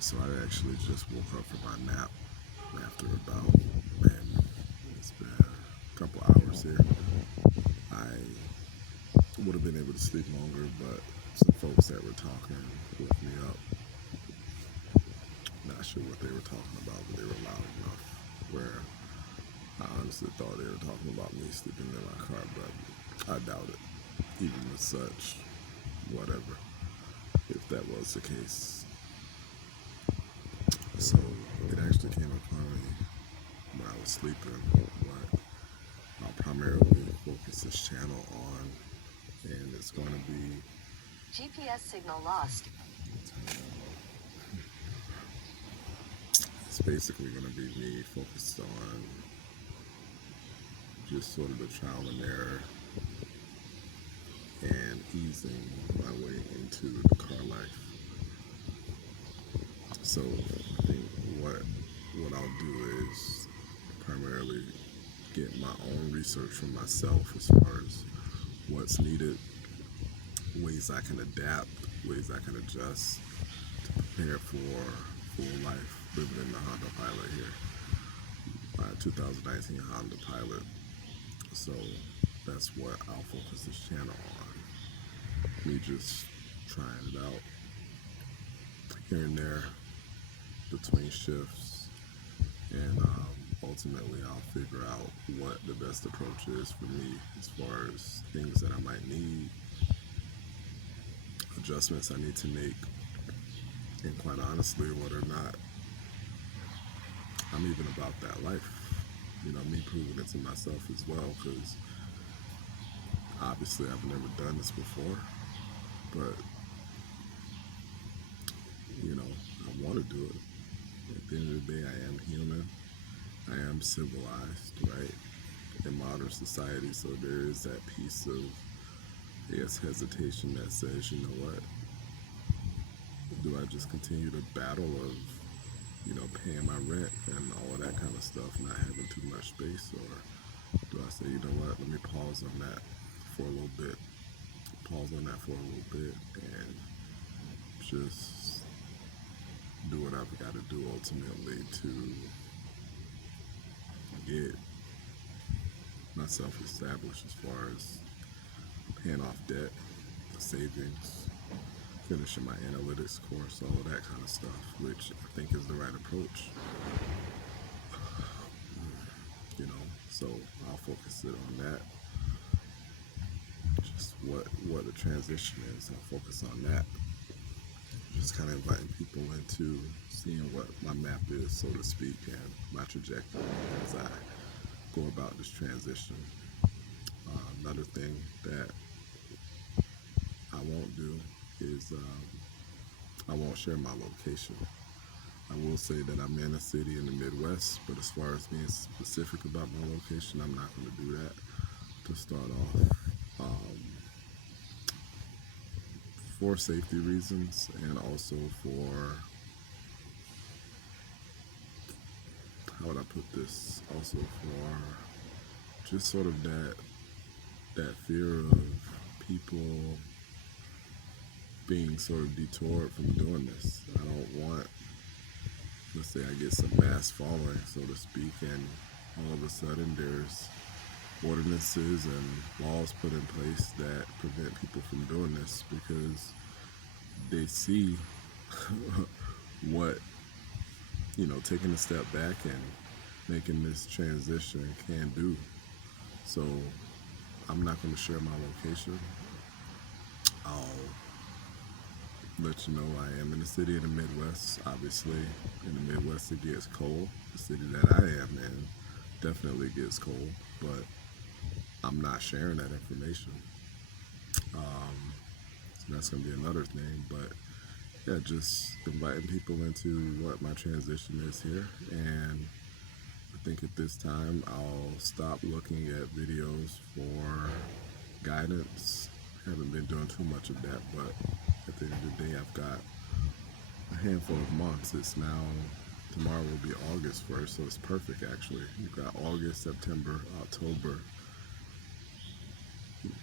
So I actually just woke up from my nap after about, man, it's been a couple hours here. I would have been able to sleep longer, but some folks that were talking woke me up. Not sure what they were talking about, but they were loud enough where I honestly thought they were talking about me sleeping in my car, but I doubt it. Even with such, whatever, if that was the case. So it actually came upon me when I was sleeping what I'll primarily focus this channel on, and it's going to be GPS signal lost. it's basically going to be me focused on just sort of the trial and error and easing my way into the car life. So I think what I'll do is primarily get my own research from myself as far as what's needed, ways I can adapt, ways I can adjust to prepare for full life living in the Honda Pilot here, my 2019 Honda Pilot. So that's what I'll focus this channel on. Me just trying it out here and there between shifts, and ultimately I'll figure out what the best approach is for me as far as things that I might need, adjustments I need to make, and quite honestly, whether or not I'm even about that life. You know, me proving it to myself as well, because obviously I've never done this before, but you know, I want to do it. At the end of the day, I am human. I am civilized, right? In modern society, so there is that piece of, I guess, hesitation that says, you know what, do I just continue the battle of, you know, paying my rent and all of that kind of stuff, not having too much space, or do I say, you know what, let me pause on that for a little bit, and just do what I've got to do ultimately to get myself established as far as paying off debt, savings, finishing my analytics course, all of that kind of stuff, which I think is the right approach, you know. So I'll focus it on that. Just what the transition is, I'll focus on that. Just kind of inviting people into seeing what my map is, so to speak, and my trajectory as I go about this transition. Another thing that I won't do is I won't share my location. I will say that I'm in a city in the Midwest, but as far as being specific about my location, I'm not going to do that to start off, um, for safety reasons, and also for, how would I put this, also for just sort of that fear of people being sort of detoured from doing this. I don't want, let's say I get some mass following, so to speak, and all of a sudden there's ordinances and laws put in place that prevent people from doing this because they see what, you know, taking a step back and making this transition can do. So I'm not going to share my location. I'll let you know I am in the city in the Midwest. Obviously, in the Midwest it gets cold. The city that I am in definitely gets cold, but I'm not sharing that information. So that's going to be another thing. But yeah, just inviting people into what my transition is here. And I think at this time I'll stop looking at videos for guidance. Haven't been doing too much of that, but at the end of the day, I've got a handful of months. It's now, tomorrow will be August 1st, so it's perfect actually. You've got August, September, October,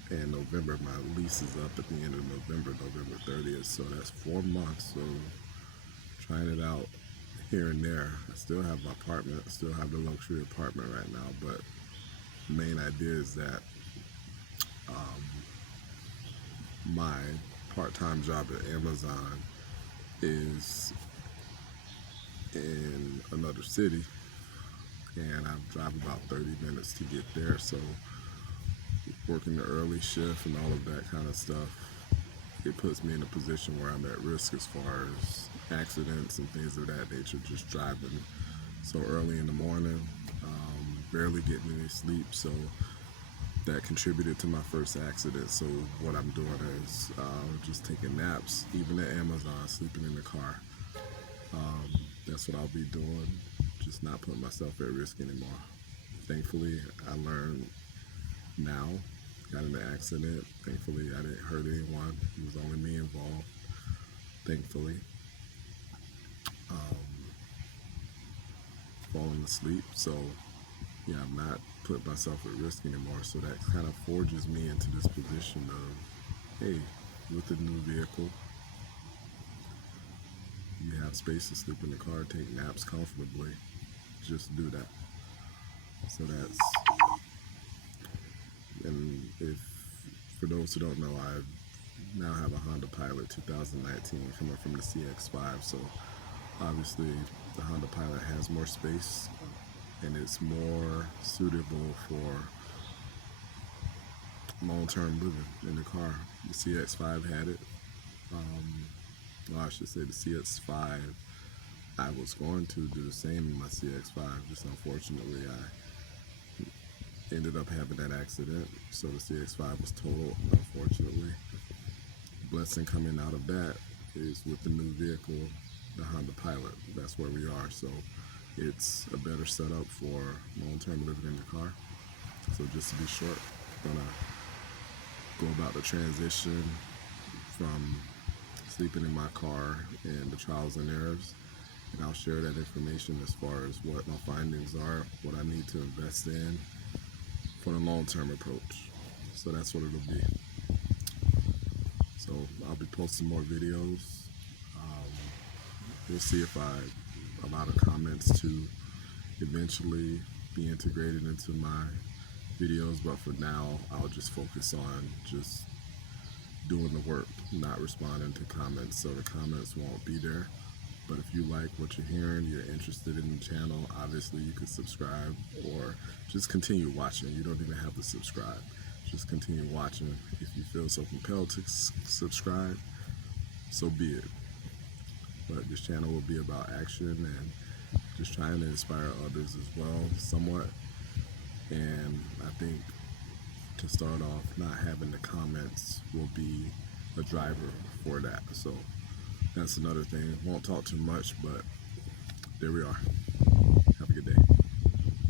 and November. My lease is up at the end of November, November 30th, so that's 4 months of trying it out here and there. I still have my apartment, I still have the luxury apartment right now, but the main idea is that my part-time job at Amazon is in another city, and I drive about 30 minutes to get there. So working the early shift and all of that kind of stuff, it puts me in a position where I'm at risk as far as accidents and things of that nature, just driving so early in the morning, barely getting any sleep. So that contributed to my first accident. So what I'm doing is just taking naps, even at Amazon, sleeping in the car. That's what I'll be doing, just not putting myself at risk anymore. Thankfully, I learned now, got in the accident. Thankfully, I didn't hurt anyone. It was only me involved, thankfully. Falling asleep, so yeah, I'm not putting myself at risk anymore. So that kind of forges me into this position of, hey, with a new vehicle, you have space to sleep in the car, take naps comfortably. Just do that. So that's, and if, for those who don't know, I now have a Honda Pilot 2019 coming from the CX-5. So obviously the Honda Pilot has more space and it's more suitable for long-term living in the car. The CX-5 had it. Well, I should say the CX-5, I was going to do the same in my CX-5, just unfortunately I ended up having that accident, so the CX-5 was totaled, unfortunately. Blessing coming out of that is with the new vehicle, the Honda Pilot. That's where we are, so it's a better setup for long-term living in the car. So just to be short, I'm gonna go about the transition from sleeping in my car and the trials and errors, and I'll share that information as far as what my findings are, what I need to invest in for the long-term approach. So that's what it'll be. So I'll be posting more videos. We'll see if I allow the comments to eventually be integrated into my videos, but for now I'll just focus on just doing the work, not responding to comments. So the comments won't be there, but if you like what you're hearing, you're interested in the channel, obviously you can subscribe or just continue watching. You don't even have to subscribe, just continue watching. If you feel so compelled to subscribe, so be it. But this channel will be about action and just trying to inspire others as well, somewhat. And I think to start off, not having the comments will be a driver for that. So that's another thing. Won't talk too much, but there we are. Have a good day.